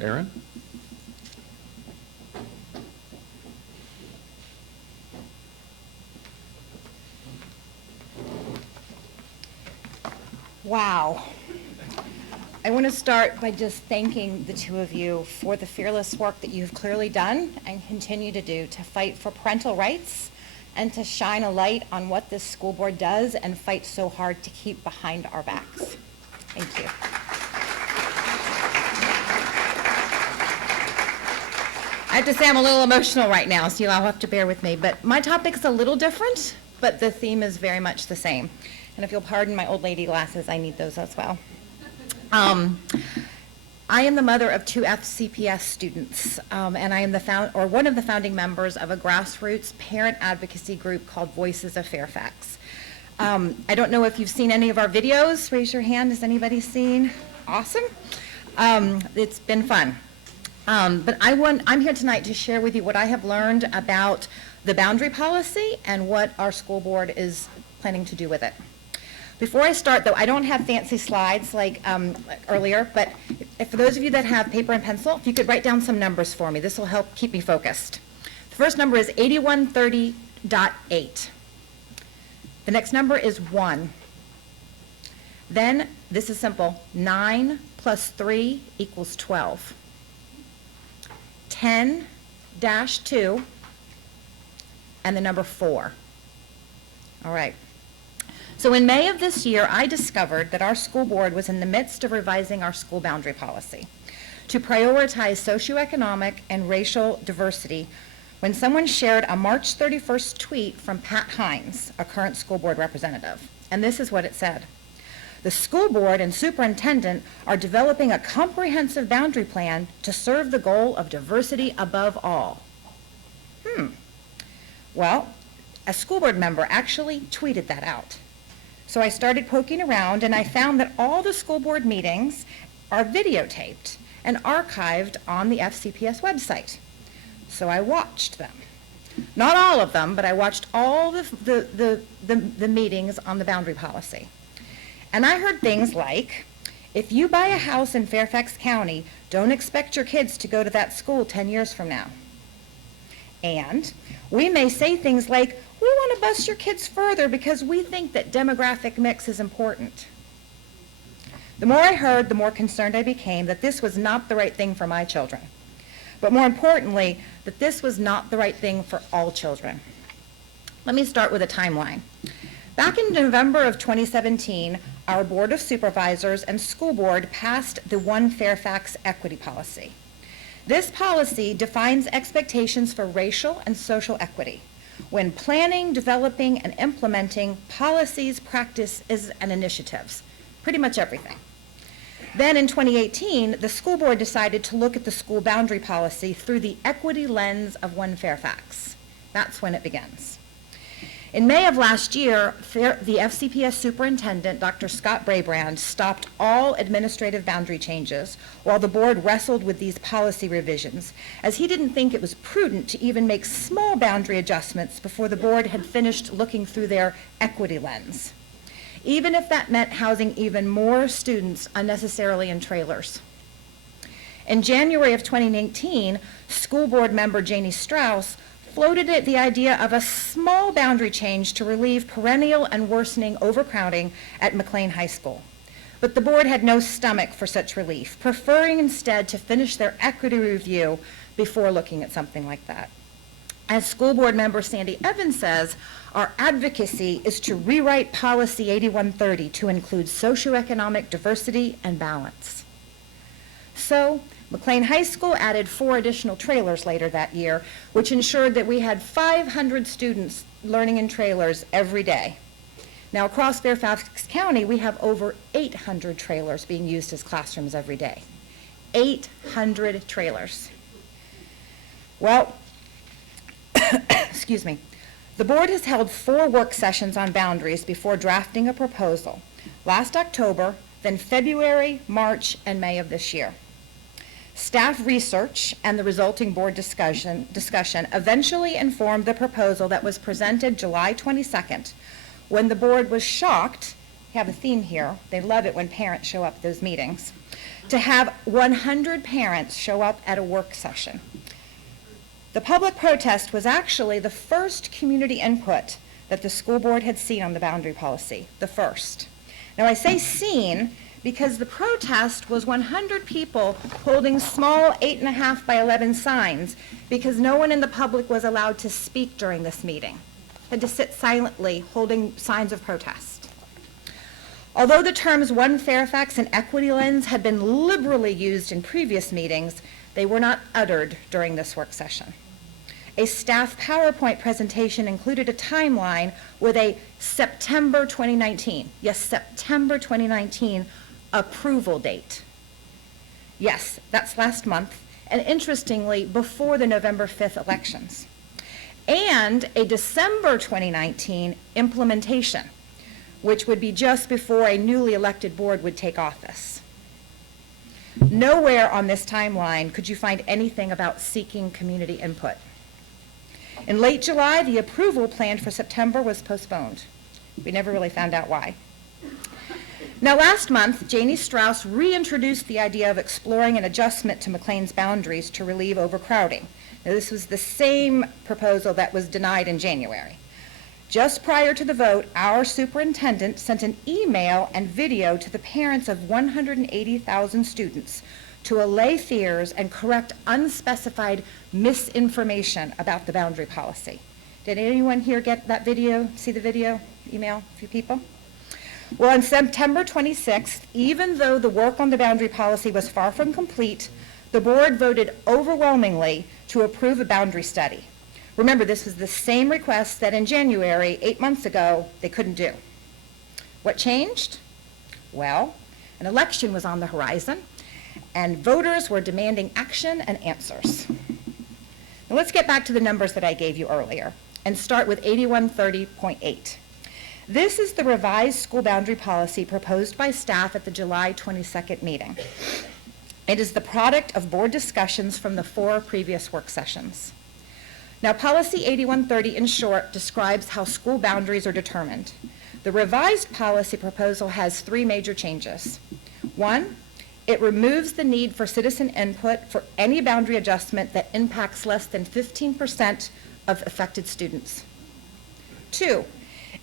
Erin? Wow. I want to start by just thanking the two of you for the fearless work that you've clearly done and continue to do to fight for parental rights and to shine a light on what this school board does and fight so hard to keep behind our backs. Thank you. I have to say I'm a little emotional right now, so you'll all have to bear with me. But my topic's a little different, but the theme is very much the same. And if you'll pardon my old lady glasses, I need those as well. I am the mother of two FCPS students, and I am one of the founding members of a grassroots parent advocacy group called Voices of Fairfax. I don't know if you've seen any of our videos. Raise your hand. Has anybody seen? Awesome. It's been fun. But I'm here tonight to share with you what I have learned about the boundary policy and what our school board is planning to do with it. Before I start, though, I don't have fancy slides like earlier, but for those of you that have paper and pencil, if you could write down some numbers for me, this will help keep me focused. The first number is 8130.8. The next number is 1. Then, this is simple, 9 plus 3 equals 12. 10-2, and the number 4. All right. So in May of this year, I discovered that our school board was in the midst of revising our school boundary policy to prioritize socioeconomic and racial diversity when someone shared a March 31st tweet from Pat Hines, a current school board representative. And this is what it said. The school board and superintendent are developing a comprehensive boundary plan to serve the goal of diversity above all. Well, a school board member actually tweeted that out. So I started poking around, and I found that all the school board meetings are videotaped and archived on the FCPS website. So I watched them. Not all of them, but I watched all the meetings on the boundary policy. And I heard things like, if you buy a house in Fairfax County, don't expect your kids to go to that school 10 years from now. And we may say things like, we want to bus your kids further because we think that demographic mix is important. The more I heard, the more concerned I became that this was not the right thing for my children. But more importantly, that this was not the right thing for all children. Let me start with a timeline. Back in November of 2017, our Board of Supervisors and School Board passed the One Fairfax Equity Policy. This policy defines expectations for racial and social equity when planning, developing, and implementing policies, practices, and initiatives, pretty much everything. Then in 2018, the school board decided to look at the school boundary policy through the equity lens of One Fairfax. That's when it begins. In May of last year, the FCPS superintendent, Dr. Scott Brabrand, stopped all administrative boundary changes while the board wrestled with these policy revisions, as he didn't think it was prudent to even make small boundary adjustments before the board had finished looking through their equity lens, even if that meant housing even more students unnecessarily in trailers. In January of 2019, school board member Janie Strauss floated the idea of a small boundary change to relieve perennial and worsening overcrowding at McLean High School. But the board had no stomach for such relief, preferring instead to finish their equity review before looking at something like that. As school board member Sandy Evans says, our advocacy is to rewrite policy 8130 to include socioeconomic diversity and balance. So, McLean High School added 4 additional trailers later that year, which ensured that we had 500 students learning in trailers every day. Now, across Fairfax County, we have over 800 trailers being used as classrooms every day. 800 trailers. Well, excuse me. The board has held 4 work sessions on boundaries before drafting a proposal. Last October, then February, March, and May of this year. Staff research and the resulting board discussion eventually informed the proposal that was presented July 22nd, when the board was shocked, we have a theme here, they love it when parents show up at those meetings, to have 100 parents show up at a work session. The public protest was actually the first community input that the school board had seen on the boundary policy, the first. Now I say seen because the protest was 100 people holding small 8.5 by 11 signs because no one in the public was allowed to speak during this meeting, had to sit silently holding signs of protest. Although the terms One Fairfax and Equity Lens had been liberally used in previous meetings, they were not uttered during this work session. A staff PowerPoint presentation included a timeline with a September 2019, yes, September 2019 approval date. Yes, that's last month, and interestingly, before the November 5th elections. And a December 2019 implementation, which would be just before a newly elected board would take office. Nowhere on this timeline could you find anything about seeking community input. In late July, the approval planned for September was postponed. We never really found out why. Now last month, Janie Strauss reintroduced the idea of exploring an adjustment to McLean's boundaries to relieve overcrowding. Now this was the same proposal that was denied in January. Just prior to the vote, our superintendent sent an email and video to the parents of 180,000 students to allay fears and correct unspecified misinformation about the boundary policy. Did anyone here get that video, see the video, email, a few people? Well, on September 26th, even though the work on the boundary policy was far from complete, the board voted overwhelmingly to approve a boundary study. Remember, this was the same request that in January, 8 months ago, they couldn't do. What changed? Well, an election was on the horizon, and voters were demanding action and answers. Now let's get back to the numbers that I gave you earlier and start with 8130.8. This is the revised school boundary policy proposed by staff at the July 22nd meeting. It is the product of board discussions from the 4 previous work sessions. Now, policy 8130 in short describes how school boundaries are determined. The revised policy proposal has 3 major changes. 1, it removes the need for citizen input for any boundary adjustment that impacts less than 15% of affected students. 2,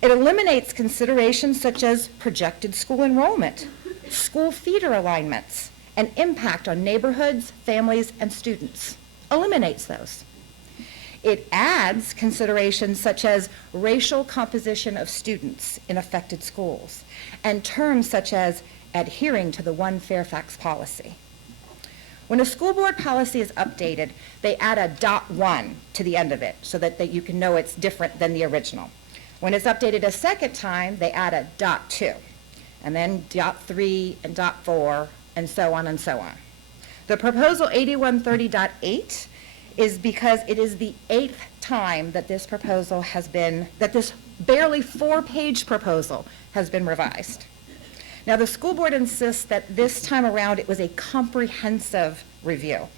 it eliminates considerations such as projected school enrollment, school feeder alignments, and impact on neighborhoods, families, and students. Eliminates those. It adds considerations such as racial composition of students in affected schools and terms such as adhering to the One Fairfax policy. When a school board policy is updated, they add a .1 to the end of it so that you can know it's different than the original. When it's updated a second time, they add a .2, and then .3 and .4, and so on and so on. The proposal 8130.8 is because it is the 8th time that this proposal has been, that this barely 4-page proposal has been revised. Now, the school board insists that this time around it was a comprehensive review.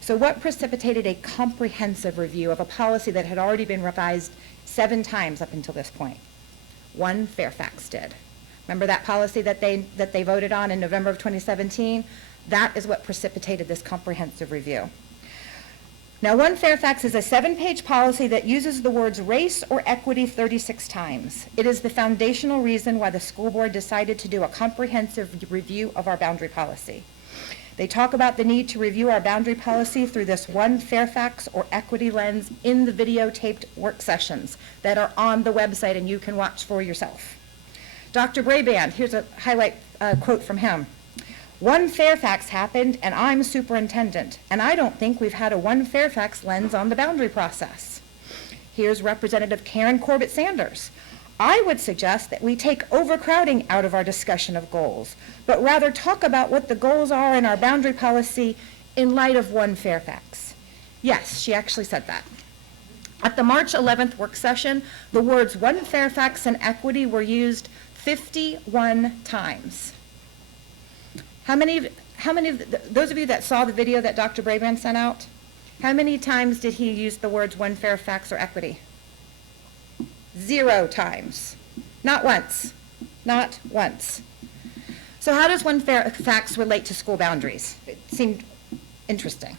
So what precipitated a comprehensive review of a policy that had already been revised 7 times up until this point? One Fairfax did. Remember that policy that they voted on in November of 2017? That is what precipitated this comprehensive review. Now, One Fairfax is a 7-page policy that uses the words race or equity 36 times. It is the foundational reason why the school board decided to do a comprehensive review of our boundary policy. They talk about the need to review our boundary policy through this One Fairfax or equity lens in the videotaped work sessions that are on the website and you can watch for yourself. Dr. Braband, here's a highlight quote from him. One Fairfax happened and I'm superintendent, and I don't think we've had a One Fairfax lens on the boundary process. Here's Representative Karen Corbett Sanders. I would suggest that we take overcrowding out of our discussion of goals, but rather talk about what the goals are in our boundary policy in light of One Fairfax. Yes, she actually said that. At the March 11th work session, the words One Fairfax and equity were used 51 times. How many of those of you that saw the video that Dr. Braband sent out, how many times did he use the words One Fairfax or equity? 0 times. Not once. Not once. So how does one Fairfax relate to school boundaries? It seemed interesting.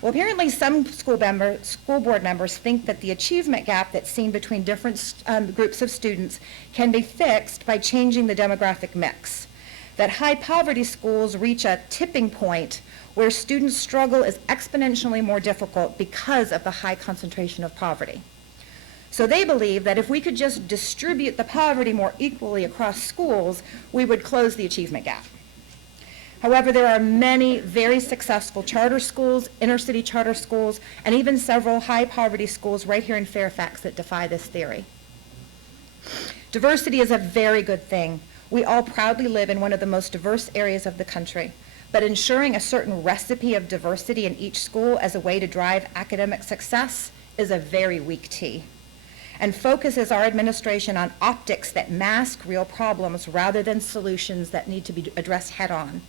Well, apparently some school board members think that the achievement gap that's seen between different groups of students can be fixed by changing the demographic mix. That high poverty schools reach a tipping point where students' struggle is exponentially more difficult because of the high concentration of poverty. So they believe that if we could just distribute the poverty more equally across schools, we would close the achievement gap. However, there are many very successful charter schools, inner-city charter schools, and even several high-poverty schools right here in Fairfax that defy this theory. Diversity is a very good thing. We all proudly live in one of the most diverse areas of the country, but ensuring a certain recipe of diversity in each school as a way to drive academic success is a very weak tea, and focuses our administration on optics that mask real problems rather than solutions that need to be addressed head-on.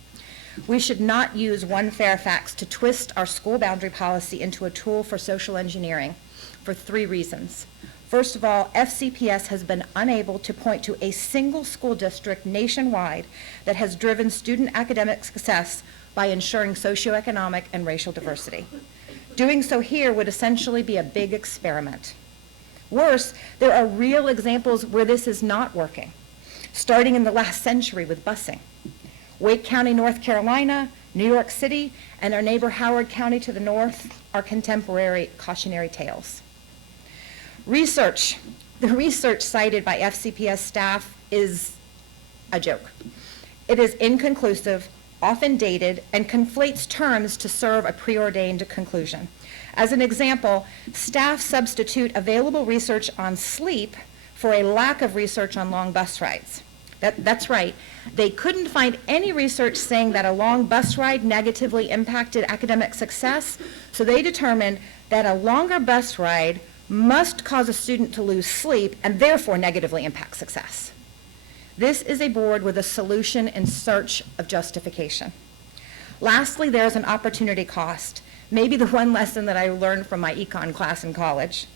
We should not use one Fairfax to twist our school boundary policy into a tool for social engineering for 3 reasons. First of all, FCPS has been unable to point to a single school district nationwide that has driven student academic success by ensuring socioeconomic and racial diversity. Doing so here would essentially be a big experiment. Worse, there are real examples where this is not working, starting in the last century with busing. Wake County, North Carolina, New York City, and our neighbor Howard County to the north are contemporary cautionary tales. Research. The research cited by FCPS staff is a joke. It is inconclusive, often dated, and conflates terms to serve a preordained conclusion. As an example, staff substitute available research on sleep for a lack of research on long bus rides. That's right. They couldn't find any research saying that a long bus ride negatively impacted academic success, so they determined that a longer bus ride must cause a student to lose sleep and therefore negatively impact success. This is a board with a solution in search of justification. Lastly, there's an opportunity cost, maybe the one lesson that I learned from my econ class in college.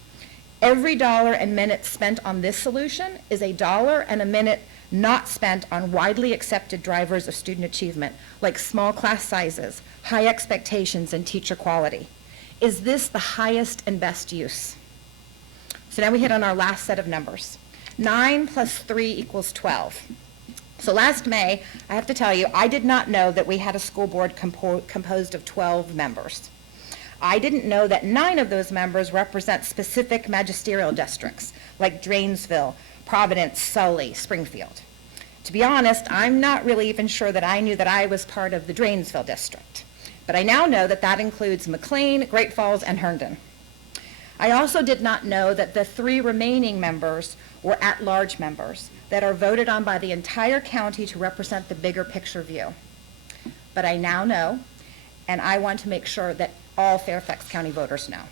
Every dollar and minute spent on this solution is a dollar and a minute not spent on widely accepted drivers of student achievement, like small class sizes, high expectations, and teacher quality. Is this the highest and best use? So now we hit on our last set of numbers. 9 plus 3 equals 12. So last May, I have to tell you, I did not know that we had a school board composed of 12 members. I didn't know that 9 of those members represent specific magisterial districts, like Drainesville, Providence, Sully, Springfield. To be honest, I'm not really even sure that I knew that I was part of the Drainesville district, but I now know that that includes McLean, Great Falls, and Herndon. I also did not know that the 3 remaining members were at-large members that are voted on by the entire county to represent the bigger picture view. But I now know, and I want to make sure that all Fairfax County voters know.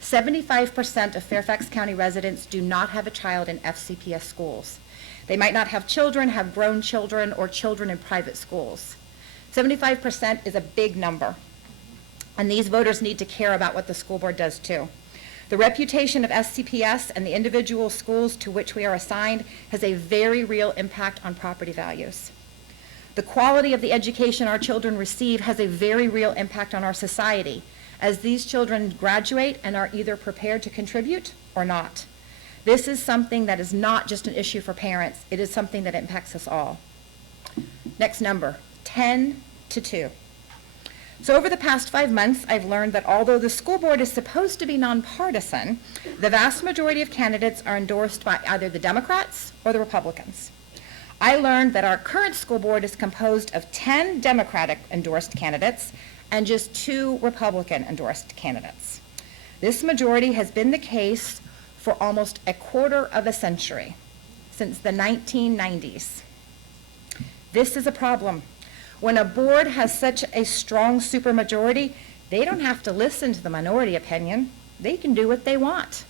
75% of Fairfax County residents do not have a child in FCPS schools. They might not have children, have grown children, or children in private schools. 75% is a big number, and these voters need to care about what the school board does too. The reputation of FCPS and the individual schools to which we are assigned has a very real impact on property values. The quality of the education our children receive has a very real impact on our society, as these children graduate and are either prepared to contribute or not. This is something that is not just an issue for parents, it is something that impacts us all. Next number, 10 to 2. So over the past 5 months, I've learned that although the school board is supposed to be nonpartisan, the vast majority of candidates are endorsed by either the Democrats or the Republicans. I learned that our current school board is composed of 10 Democratic-endorsed candidates and just 2 Republican-endorsed candidates. This majority has been the case for almost a quarter of a century, since the 1990s. This is a problem. When a board has such a strong supermajority, they don't have to listen to the minority opinion. They can do what they want,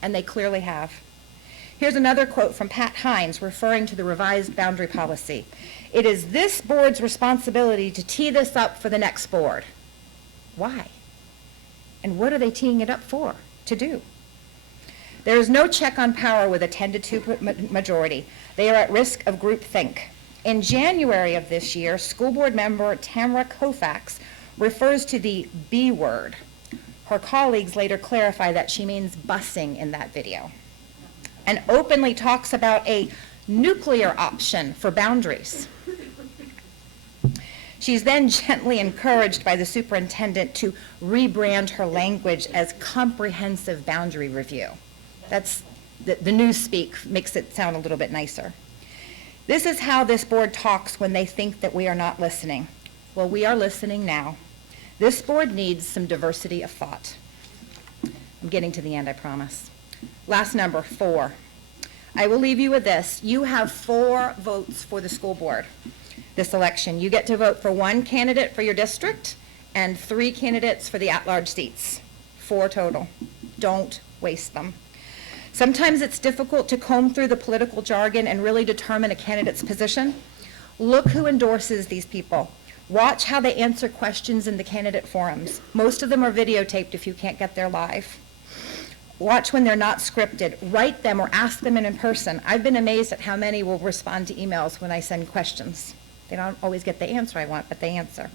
and they clearly have. Here's another quote from Pat Hines referring to the revised boundary policy. It is this board's responsibility to tee this up for the next board. Why? And what are they teeing it up for, to do? There is no check on power with a 10 to 2 majority. They are at risk of groupthink. In January of this year, school board member Tamara Koufax refers to the B word. Her colleagues later clarify that she means busing in that video, and openly talks about a nuclear option for boundaries. She's then gently encouraged by the superintendent to rebrand her language as comprehensive boundary review. That's the newspeak makes it sound a little bit nicer. This is how this board talks when they think that we are not listening. Well, we are listening now. This board needs some diversity of thought. I'm getting to the end, I promise. Last number, 4. I will leave you with this. You have 4 votes for the school board this election. You get to vote for 1 candidate for your district and 3 candidates for the at-large seats. 4 total. Don't waste them. Sometimes it's difficult to comb through the political jargon and really determine a candidate's position. Look who endorses these people. Watch how they answer questions in the candidate forums. Most of them are videotaped if you can't get there live. Watch when they're not scripted. Write them or ask them in person. I've been amazed at how many will respond to emails when I send questions. They don't always get the answer I want, but they answer.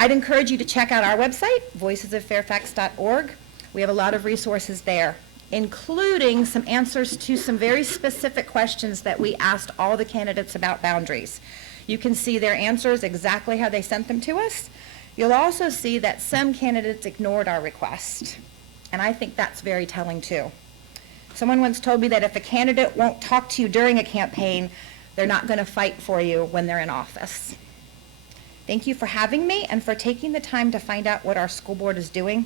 I'd encourage you to check out our website, voicesoffairfax.org. We have a lot of resources there, including some answers to some very specific questions that we asked all the candidates about boundaries. You can see their answers exactly how they sent them to us. You'll also see that some candidates ignored our request, and I think that's very telling too. Someone once told me that if a candidate won't talk to you during a campaign, they're not going to fight for you when they're in office. Thank you for having me and for taking the time to find out what our school board is doing.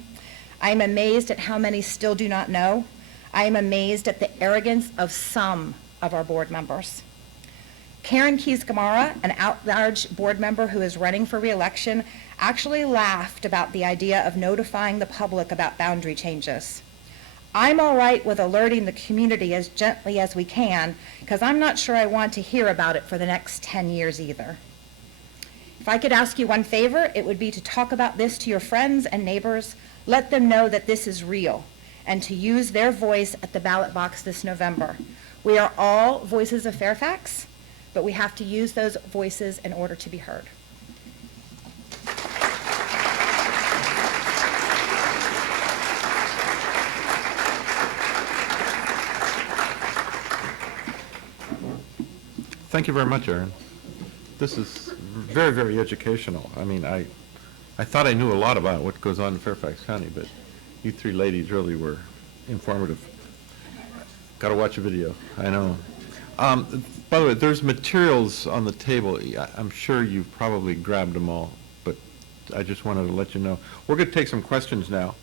I am amazed at how many still do not know. I am amazed at the arrogance of some of our board members. Karen Keys-Gamara, an at-large board member who is running for re-election, actually laughed about the idea of notifying the public about boundary changes. I'm all right with alerting the community as gently as we can, because I'm not sure I want to hear about it for the next 10 years either. If I could ask you one favor, it would be to talk about this to your friends and neighbors, let them know that this is real, and to use their voice at the ballot box this November. We are all Voices of Fairfax, but we have to use those voices in order to be heard. Thank you very much, Erin. This is very, very educational. I mean, I thought I knew a lot about what goes on in Fairfax County, but you 3 ladies really were informative. Got to watch a video, I know. By the way, there's materials on the table. I'm sure you've probably grabbed them all, but I just wanted to let you know. We're going to take some questions now.